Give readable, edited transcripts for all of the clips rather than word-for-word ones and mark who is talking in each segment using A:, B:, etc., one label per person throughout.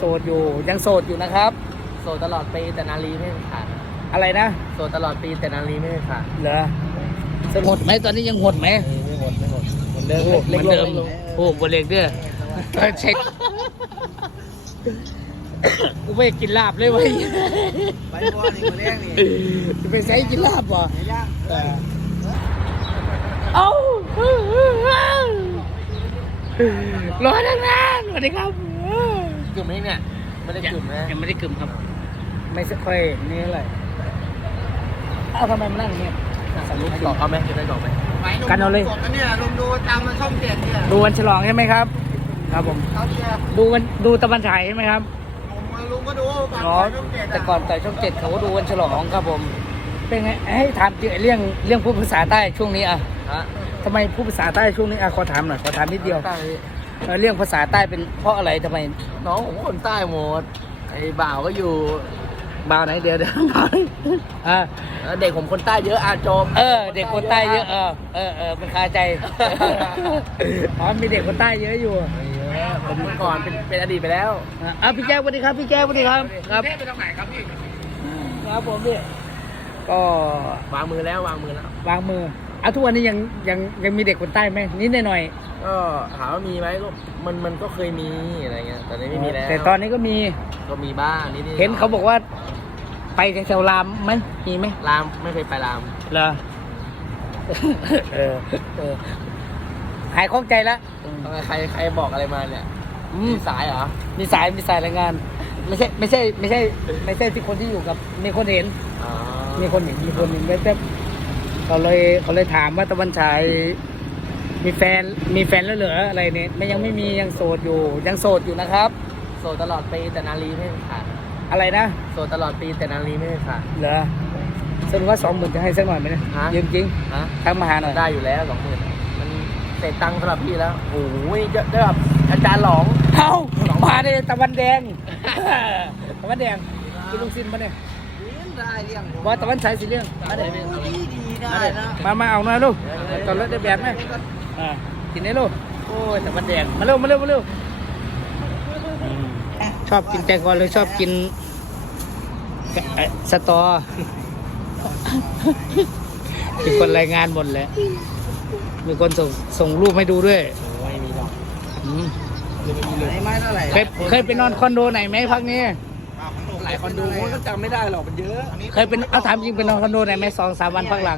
A: โสดอยู่ยังโสดอยู่นะครับ
B: โสดตลอดปีแต่นาลีไม่ขาด
A: อะไรนะ
B: โสดตลอดปีแต่นาลีไม่ขาด
A: เหรอหดไหมตอนนี้ยังหดไหม
B: ไม่หมดเหมือนเดิม
A: เหมือนเดิมโอ้โหเล็กเด้อเช็คกูไม่กินลาบเลยเว้ย
B: ไปบอลนี่คนแรกนี่
A: จะไปใช้กินลาบป่ะเอ้ารอตั้งนานสวัสดีครับ
B: กลุ่มนี้เนี่ยไม่ได้กลุ่มนะ
A: ยังไม่ได้กลุ่มครับไม่สักค่อยนี่อะไรเอาทำไมมานั่งเนี่ย
B: สั่งลูกกรอกเขาไหมจะได้กรอกไหม
A: กันเอาเลย
B: เนี่ยลุงดูตามมันช่องเจ็ดเนี่ย
A: ดูวันฉลองใช่ไหมครับครับผมดูตะวันฉายใช่ไหมครับ
B: ลุงก็ดู
A: แต่ก่อนต่อยช่องเจ็ดเขาก็ดูวันฉลองครับผมเป็นไงให้ถามเรื่องพูดภาษาใต้ช่วงนี้อ่ะทำไมพูดภาษาใต้ช่วงนี้อ่ะขอถามหน่อยขอถามนิดเดียวเรื่องภาษาใต้เป็นเพราะอะไรทำไม
B: น้องผมคนใต้หมดไอ้บ่าวก็อยู่
A: บ่าวไหนเดี๋ยว
B: เด็กผมคนใต้เยอะอาโจม
A: เด็กคนใต้เยอะเป็นคาใจอ๋อมีเด็กคนใต้เยอะอยู่
B: ผมเมื่อก่อนเป็นอดีตไปแล้ว
A: พี่แก้วสวัสดีครับพี่แก้วสวัสดีครับ
B: ครับไปทางไหนครับพี่
A: ครับผมพี่ก็
B: วางมือแล้ววางมือ
A: ทุกวันนี้ยังมีเด็กคนใต้ไหมนิดหน่อย
B: ก็ถามว่ามีไหมก็มันก็เคยมีอะไรเงี้ยแต่นี้ไม่มีแล้ว
A: แต่ตอนนี้ก็มี
B: บ้างนิด
A: เห็นเขาบอกว่าไปแถวรามไหมมีไหม
B: รามไม่เคยไปราม
A: เหรอหายคล่องใจแล้ว
B: ใครบอกอะไรมาเนี่ยมีสายเหรอ
A: มีสายรายงานไม่ใช่ที่คนที่อยู่กับมีคนเห็นมีคนเห็นแต่เขาเลยถามว่าตะวันฉายมีแฟนแล้วเหรออะไรเนี่ยยังไม่มียังโสดอยู่นะครับ
B: โสดตลอดปีแต่นาลีไม่ขาด
A: อะไรนะ
B: โสดตลอดปีแต่นาลีไม่ขาด
A: เหรอสรุปว่า20,000จะให้สักหน่อยไหมเนี่ยยืมจริงทางมหาหน่อย
B: ได้อยู่แล้ว20,000มันเสร็จตังค์สำหรับพี่แล้วโอ้ยเยอะได้แบบอาจารย์หลง
A: มาในตะวันแดงกินลูกชิ้นมาเนี่ย
B: ได้เรื่อง
A: ว่าตะวันฉายสิเรื่องมาได้นะมาเอาหน่อยลูกตอนรถได้แบบไหมกินได้ลูกโอ้ยตะวันแดงมาเร็วชอบกินแตงกวาเลยชอบกินสตอมีคนรายงานหมดแล้วมีคนส่งรูปให้ดูด้วย
B: ไม่มีหรอก
A: ไม่เท่าไหร่เคยไปนอนคอนโดไหนไหมพักนี้
B: หลายคอนโดก็จำไม่ได้หรอกมันเยอะ
A: เคยเป็นถามจริงไปนอนคอนโดไหนไหม2-3 วันพักหลัง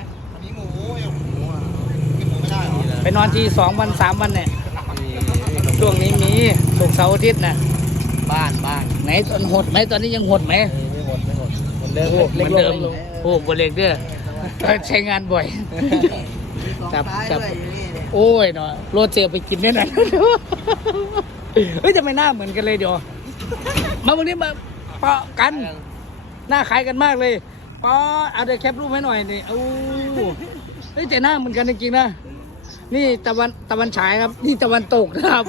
A: ไปนอนที่2 วัน 3 วันเนี่ยช่วงนี้มีศุกร์เสาร์อาทิตย์นะ
B: บ้าน
A: ไหนตอนหดไหมตอนนี้ยังหดไหม
B: ไม่หมดเหมือนเดิ
A: มโอ้โหเล็กเด้อใช้งานบ่อยจับโอ้ยเนาะโรเจอไปกินเนี่ยนะเฮ้ยจะไม่น่าเหมือนกันเลยเดี๋ยวมาวันนี้มาปะกันหน้าคล้ายกันมากเลยเอาเดี๋ยวแคปรูปให้หน่อยนี่เฮ้ยแต่หน้าเหมือนกันจริงๆนะนี่ตะวันฉายครับนี่ตะวันตกนะครับ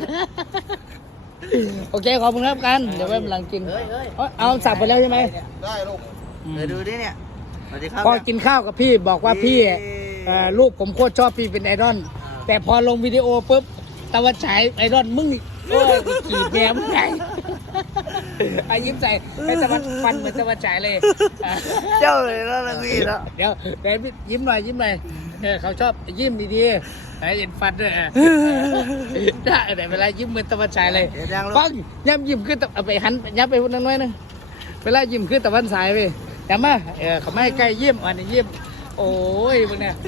A: โอเคขอบคุณครับกันเดี๋ยวไว้หลังกินเอาสับไปแล้วใช่ไหม
B: ได้ลูกเดี๋ยวดูดิเนี่ยสวัสดีครับ
A: พอกินข้าวกับพี่บอกว่าพี่ลูกผมโคตรชอบพี่เป็นไอดอลแต่พอลงวิดีโอปุ๊บตะวันฉายไอดอลมึงโอ้ยขีดแหนมไงยิ้มใส่ไอ้ตะวันฟันเหมือนตะวันฉายเลย
B: เจ้าเลยแล้วนี่แล้ว
A: เดี๋ยวยิ้มหน่อยเขาชอบยิ้มดีๆแต่เห็นฟันด้วยได้แต่เวลายิ้มเหมือนตะวันฉายเลยปังย้ำยิ้มขึ้นไปหันย้ำไปพุ่งน้อยนึงเวลายิ้มขึ้นตะวันฉายไปย้ำมาเขาไม่ใกล้ยิ้มอันนี้ยิ้มโอ้ยพวกเนี้ย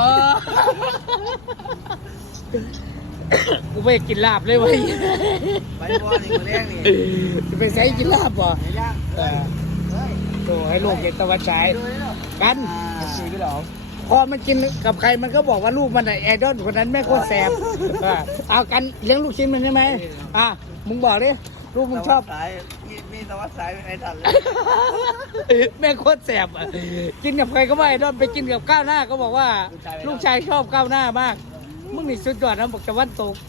A: กูไม่กินลาบเลยเว้ย
B: ไปบอลนี่คนแรกนี่
A: จะไปใช้กินลาบป่ะโตให้ลูกเด็กตะวันฉายกัน
B: พี่หลง
A: พอมันกินกับใครมันก็บอกว่าลูกมันไอดอลคนนั้นแม่โคตรแสบเอากันเลี้ยงลูกชิ้นมันใช่ไหมมึงบอกดิลูกมึงชอบ
B: มีตะวันฉายเป็นไอดอล
A: แม่โคตรแสบกินกับใครก็ว่าไอดอลไปกินกับก้าวหน้าก็บอกว่าลูกชายชอบก้าวหน้ามากมึงนี่สุดยอดนะบอกตะวันตก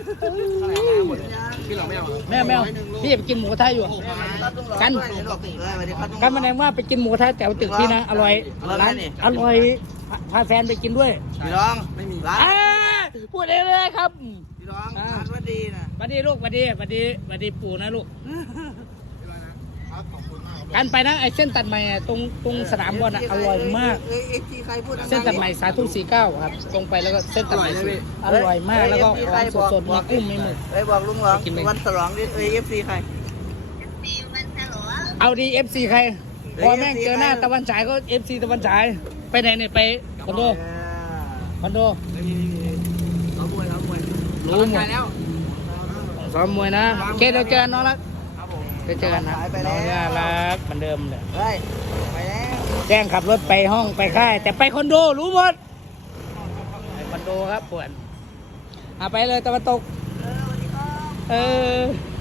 B: พี่หลงไม่เอา
A: แมวพี่ไปกินหมูกระทะอยู่กันมาแนะว่าไปกินหมูกระทะแถวตึกพี่นะอร่อยร้านอร่อยพาแฟนไปกินด้วย
B: พี่น้องไม่มีร้าน
A: พูดเลยครับ
B: พี่น้องร้านว่าดีนะ
A: ไปวัสดีลูกสวัสดีปู่นะลูก
C: ครับขอบคุณมาก
A: กันไปนะไอ้เส้นตัดใหม่อะตรงสนามบอลอะอร่อยมาก
D: ใครพูด
A: เส้นตัดใหม่สาธุ49ครับตรงไปแล้วก็เส้นตัดใหม่อร่อยมากแล้วก็ของสดๆมีกุ้งมีหมึก
D: ไปบอกลุงหลองวันฉลองดิFC ใคร
A: เอาดี FC ใครพอแม่งเจอหน้าตะวันฉายก็ FC ตะวันฉายไปไหนเนี่ยไปคอนโด
B: เรามวย
A: รู้หมด
B: แล้ว
A: ซ้อมมวยนะโอเคเดี๋ยวเจอกันน้องรัก
B: ครับผม
A: เดี๋ยวเจอกันนะน้องน่ารักเหมือนเดิมเลย
D: เฮ้ยไปแล้ว
A: แจ้งขับรถไปห้องไปค่าย แต่ไปคอนโดรู้หมดไปคอนโดครับปวดไปเลยตะวันตกเออ